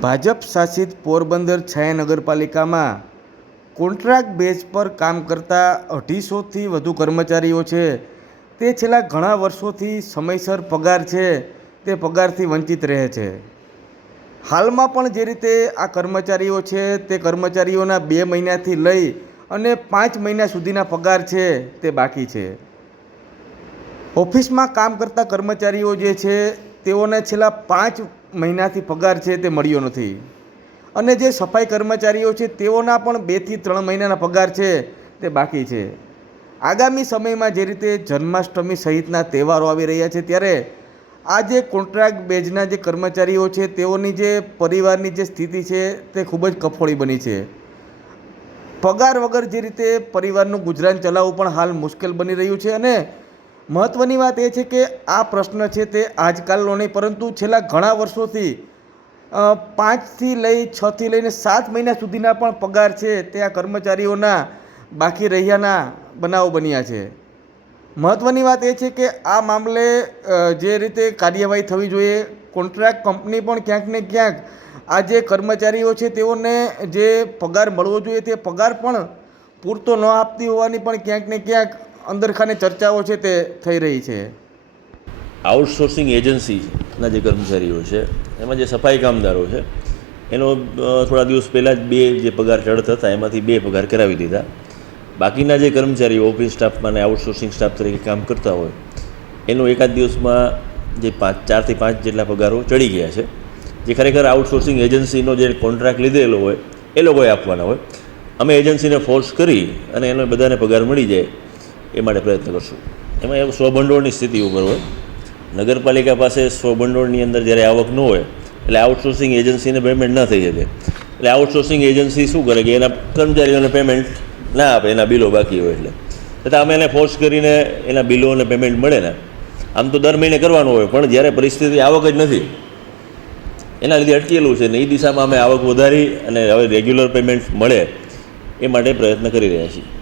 ભાજપ શાસિત પોરબંદર છાયા નગરપાલિકામાં contract base પર કામ કરતા અઢીસોથી વધુ કર્મચારીઓ છે. તે છેલ્લા ઘણા વર્ષોથી સમયસર પગાર છે. તે પગારથી વંચિત રહે છે. હાલમાં પણ જે રીતે આ કર્મચારીઓ છે, તે કર્મચારીઓના બે મહિનાથી લઈ અને પાંચ મહિના સુધીના પગાર છે, તે બાકી છે. ઓફિસમાં કામ કરતા કર્મચારીઓ જે છે તેઓને છેલ્લા પાંચ મહિનાથી પગાર છે તે મળ્યો નથી. અને જે સફાઈ કર્મચારીઓ છે તેઓના પણ બેથી ત્રણ મહિનાના પગાર છે તે બાકી છે. આગામી સમયમાં જે રીતે જન્માષ્ટમી સહિતના તહેવારો આવી રહ્યા છે ત્યારે આ જે કોન્ટ્રાક્ટ બેઝના જે કર્મચારીઓ છે તેઓની જે પરિવારની જે સ્થિતિ છે તે ખૂબ જ કફોળી બની છે. પગાર વગર જે રીતે પરિવારનું ગુજરાન ચલાવવું પણ હાલ મુશ્કેલ બની રહ્યું છે અને મહત્ત્વની વાત એ છે કે આ પ્રશ્ન છે તે આજકાલનો નહીં, પરંતુ છેલ્લા ઘણા વર્ષોથી પાંચથી લઈ છથી લઈને સાત મહિના સુધીના પણ પગાર છે તે આ કર્મચારીઓના બાકી રહ્યાના બનાવો બન્યા છે. મહત્ત્વની વાત એ છે કે આ મામલે જે રીતે કાર્યવાહી થવી જોઈએ, કોન્ટ્રાક્ટ કંપની પણ ક્યાંક ને ક્યાંક આ જે કર્મચારીઓ છે તેઓને જે પગાર મળવો જોઈએ તે પગાર પણ પૂરતો ન આપતી હોવાની પણ ક્યાંક ને ક્યાંક અંદરખાને ચર્ચાઓ છે તે થઈ રહી છે. આઉટસોર્સિંગ એજન્સીના જે કર્મચારીઓ છે, એમાં જે સફાઈ કામદારો છે, એનો થોડા દિવસ પહેલાં જ બે જે પગાર ચડત હતા, એમાંથી બે પગાર કરાવી દીધા. બાકીના જે કર્મચારીઓ, ઓફિસ સ્ટાફમાં અને આઉટસોર્સિંગ સ્ટાફ તરીકે કામ કરતા હોય, એનો એકાદ દિવસમાં જે પાંચ, ચારથી પાંચ જેટલા પગારો ચડી ગયા છે. જે ખરેખર આઉટસોર્સિંગ એજન્સીનો જે કોન્ટ્રાક્ટ લીધેલો હોય, એ લોકોએ આપવાના હોય. અમે એજન્સીને ફોર્સ કરી અને એને બધાને પગાર મળી જાય. એ માટે પ્રયત્ન કરશું. એમાં એવું સ્વભંડોળની સ્થિતિ ઉપર હોય. નગરપાલિકા પાસે સ્વભંડોળની અંદર જ્યારે આવક ન હોય, એટલે આઉટસોર્સિંગ એજન્સીને પેમેન્ટ ન થઈ શકે. એટલે આઉટસોર્સિંગ એજન્સી શું કરે કે એના કર્મચારીઓને પેમેન્ટ ના આપે, એના બિલો બાકી હોય એટલે. છતાં અમે એને ફોર્સ કરીને એના બિલો અને પેમેન્ટ મળે ને, આમ તો દર મહિને કરવાનું હોય, પણ જ્યારે પરિસ્થિતિ આવક જ નથી, એના લીધે અટકેલું છે ને એ દિશામાં અમે આવક વધારી અને હવે રેગ્યુલર પેમેન્ટ મળે, એ માટે પ્રયત્ન કરી રહ્યા છીએ.